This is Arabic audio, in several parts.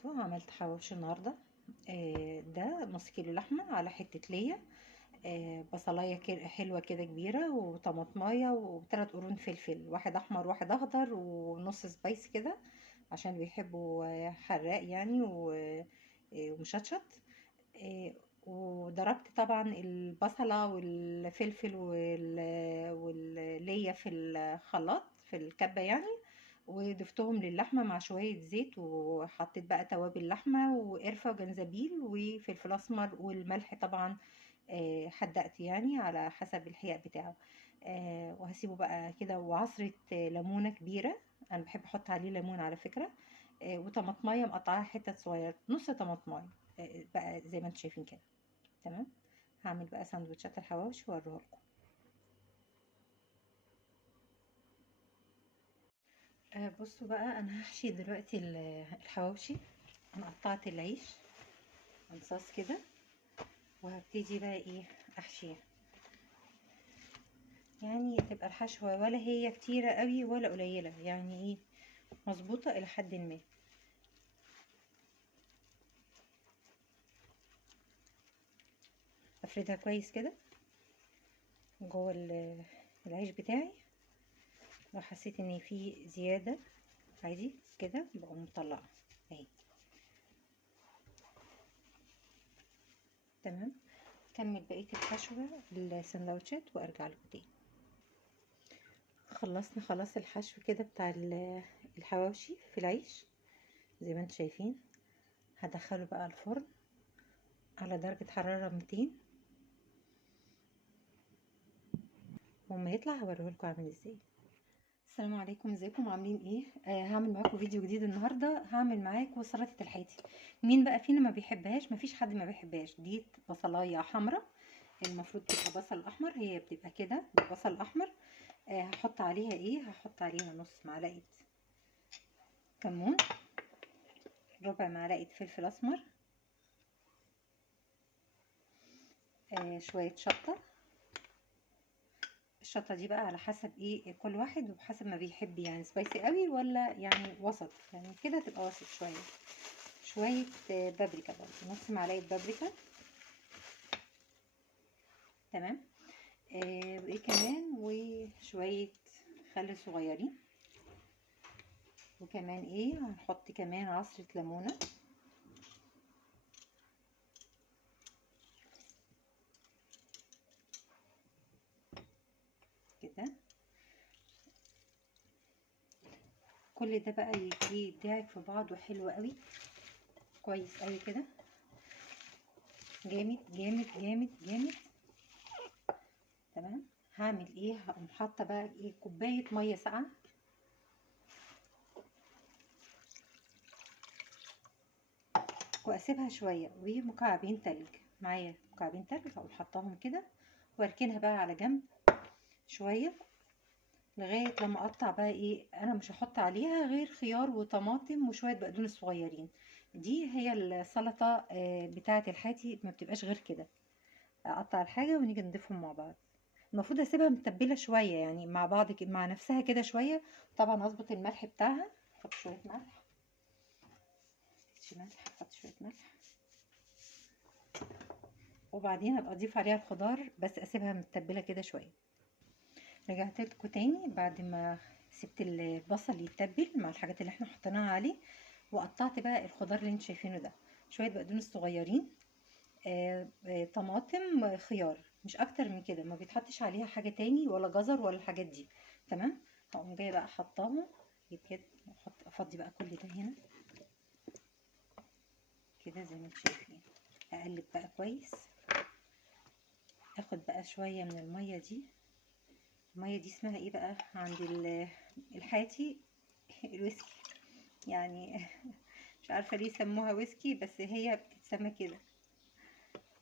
بصوا عملت حواوشي النهارده. ده نص كيلو لحمه على حته ليا. بصلايه حلوه كده كبيره، وطماطمايه، وثلاث قرون فلفل، واحد احمر واحد اخضر، ونص سبايس كده عشان بيحبوا حراق يعني ومشطشط. وضربت طبعا البصله والفلفل والليا في الخلاط في الكبه يعني، وضفتهم للحمة مع شوية زيت، وحطيت بقى توابل لحمة وقرفة وجنزبيل وفلفل أسمر والملح طبعا. حدقت يعني على حسب الحياء بتاعه. وهسيبه بقى كده، وعصرة ليمونة كبيرة. أنا بحب أحط عليه ليمون على فكرة. وطماطماية مقطعاها حتت صغيرة، نص طماطماية. بقى زي ما انتم شايفين كده. تمام. هعمل بقى سندوتشات الحواوشي وأوريها لكم. بصوا بقى، انا هحشي دلوقتي الحواوشي. انا قطعت العيش انصاص كده، وهبتدي بقى ايه احشيها. يعني تبقى الحشوة ولا هي كتيرة قوي ولا قليلة، يعني ايه، مظبوطة الى حد ما. افردها كويس كده جوه العيش بتاعي. لو حسيت ان في زيادة عادي كده بقوم مطلعه اهي. تمام. كمل بقية الحشوة السندوتشات وارجع لكم تاني. خلصنا خلاص الحشو كده بتاع الحواوشي في العيش زي ما انتم شايفين. هدخله بقى الفرن على درجة حرارة 200، وما يطلع هوريهولكوا عامل ازاي. السلام عليكم، ازيكم عاملين ايه؟ هعمل معاكم فيديو جديد النهارده. هعمل معاكم سلطه الحاتي. مين بقى فينا ما بيحبهاش؟ مفيش حد ما بيحبهاش. دي بصلايه حمراء، المفروض تبقى بصل احمر، هي بتبقى كده ببصل احمر. هحط عليها ايه؟ هحط عليها نص معلقه كمون، ربع معلقه فلفل اسمر، شويه شطه. الشطه دي بقى على حسب ايه كل واحد وحسب ما بيحب، يعني سبايسي قوي ولا يعني وسط، يعني كده تبقى وسط شويه. شويه بابريكا برضه، نص معلقه بابريكا. تمام. وايه كمان، وشويه خل صغيرين. وكمان ايه، هنحط كمان عصره ليمونه كده. كل ده بقى يدعك في بعضه حلو قوي، كويس قوي كده، جامد جامد جامد جامد. تمام. هعمل ايه، هقوم حاطه بقى ايه كوبايه ميه ساقعه، واسيبها شويه، ومكعبين تلج معايا، مكعبين تلج هقوم حطاهم كده، واركنها بقى على جنب شويه لغايه لما اقطع بقى ايه. انا مش هحط عليها غير خيار وطماطم وشويه بقدونس صغيرين. دي هي السلطه بتاعه الحاتي، ما بتبقاش غير كده. اقطع الحاجه ونيجي نضيفهم مع بعض. المفروض اسيبها متبله شويه يعني مع بعض مع نفسها كده شويه. طبعا اظبط الملح بتاعها، احط شويه ملح، احط شويه ملح، وبعدين ابقى اضيف عليها الخضار، بس اسيبها متبله كده شويه. رجعت لكم تاني بعد ما سبت البصل يتبل مع الحاجات اللي احنا حطيناها عليه، وقطعت بقى الخضار اللي انتوا شايفينه ده. شويه بقدونس صغيرين، طماطم، خيار، مش اكتر من كده. ما بيتحطش عليها حاجه تاني ولا جزر ولا الحاجات دي. تمام. هقوم جايه بقى حطاهم كده، افضي بقى كل ده هنا كده زي ما انتوا شايفين. اقلب بقى كويس، اخد بقى شويه من الميه دي. الميه دي اسمها ايه بقى عند الحاتي؟ الويسكي يعني. مش عارفه ليه سموها ويسكي، بس هي بتتسمى كده.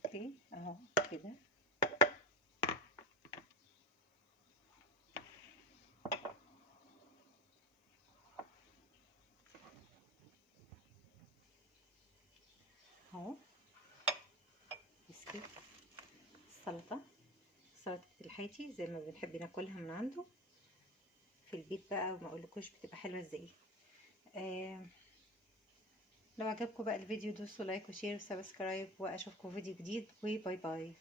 اوكي اهو كده. اهو ويسكي. سلطه الحاتي زي ما بنحب ناكلها من عنده في البيت بقى، وما اقولكوش بتبقى حلوه ازاي. آه لو عجبكم بقى الفيديو دوسوا لايك وشير وسبسكرايب، واشوفكم فيديو جديد، وباي باي.